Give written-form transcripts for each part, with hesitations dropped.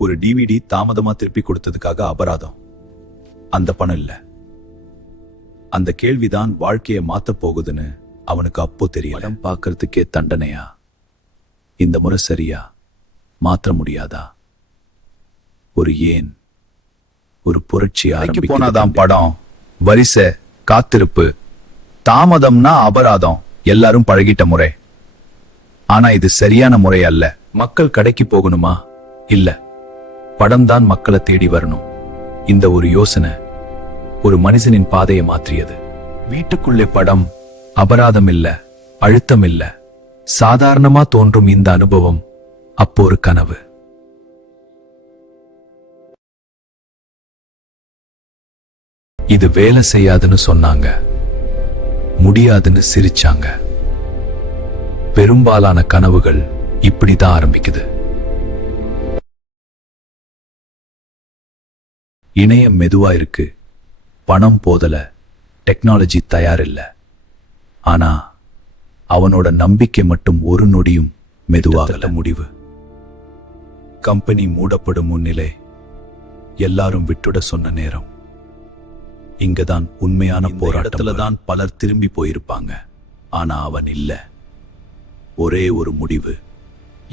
ஒரு டிவிடி தாமதமா திருப்பி கொடுத்ததுக்காக அபராதம். அந்த பணம் இல்ல. அந்த கேள்விதான் வாழ்க்கையை மாத்த போகுதுன்னு அவனுக்கு அப்போ தெரியல. படம் பார்க்கறதுக்கே தண்டனையா? இந்த முறை சரியா? மாற்ற முடியாதா? ஒரு புரட்சி ஆரம்பிக்க போனாதான் படம். வரிசை, காத்திருப்பு, தாமதம்னா அபராதம், எல்லாரும் பழகிட்ட முறை. ஆனா இது சரியான முறை அல்ல. மக்கள் கடைக்கு போகணுமா? இல்ல, படம் தான் மக்களை தேடி வரணும். இந்த ஒரு யோசனை ஒரு மனிதனின் பாதையை மாற்றியது. வீட்டுக்குள்ளே படம் அபராதம் இல்ல, அழுத்தம் இல்ல, சாதாரணமா தோன்றும் இந்த அனுபவம் அப்போ ஒரு கனவு. இது வேலை செய்யாதுன்னு சொன்னாங்க, முடியாதுன்னு சிரிச்சாங்க. பெரும்பாலான கனவுகள் இப்படிதான் ஆரம்பிக்குது. இணையம் மெதுவா இருக்கு, பணம் போதல, டெக்னாலஜி தயாரில்ல. ஆனா அவனோட நம்பிக்கை மட்டும் ஒரு நொடியும் மெதுவாகல. முடிவு, கம்பெனி மூடப்படும் முன்னிலை, எல்லாரும் விட்டுட சொன்ன நேரம். இங்கதான் உண்மையான போராட்டத்துல தான் பலர் திரும்பி போயிருப்பாங்க. ஆனா அவன் இல்ல. ஒரே ஒரு முடிவு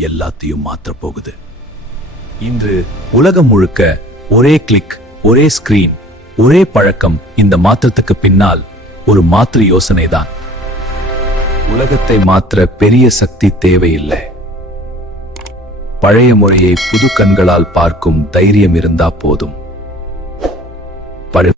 எல்லாத்தையும் மாற்ற போகுது. இன்று உலகம் முழுக்க ஒரே கிளிக், ஒரே ஸ்கிரீன், ஒரே பழக்கம். இந்த மாற்றத்துக்கு பின்னால் ஒரு மாற்று யோசனை தான். உலகத்தை மாற்ற பெரிய சக்தி தேவையில்லை. பழைய முறையை புது கண்களால் பார்க்கும் தைரியம் இருந்தா போதும்.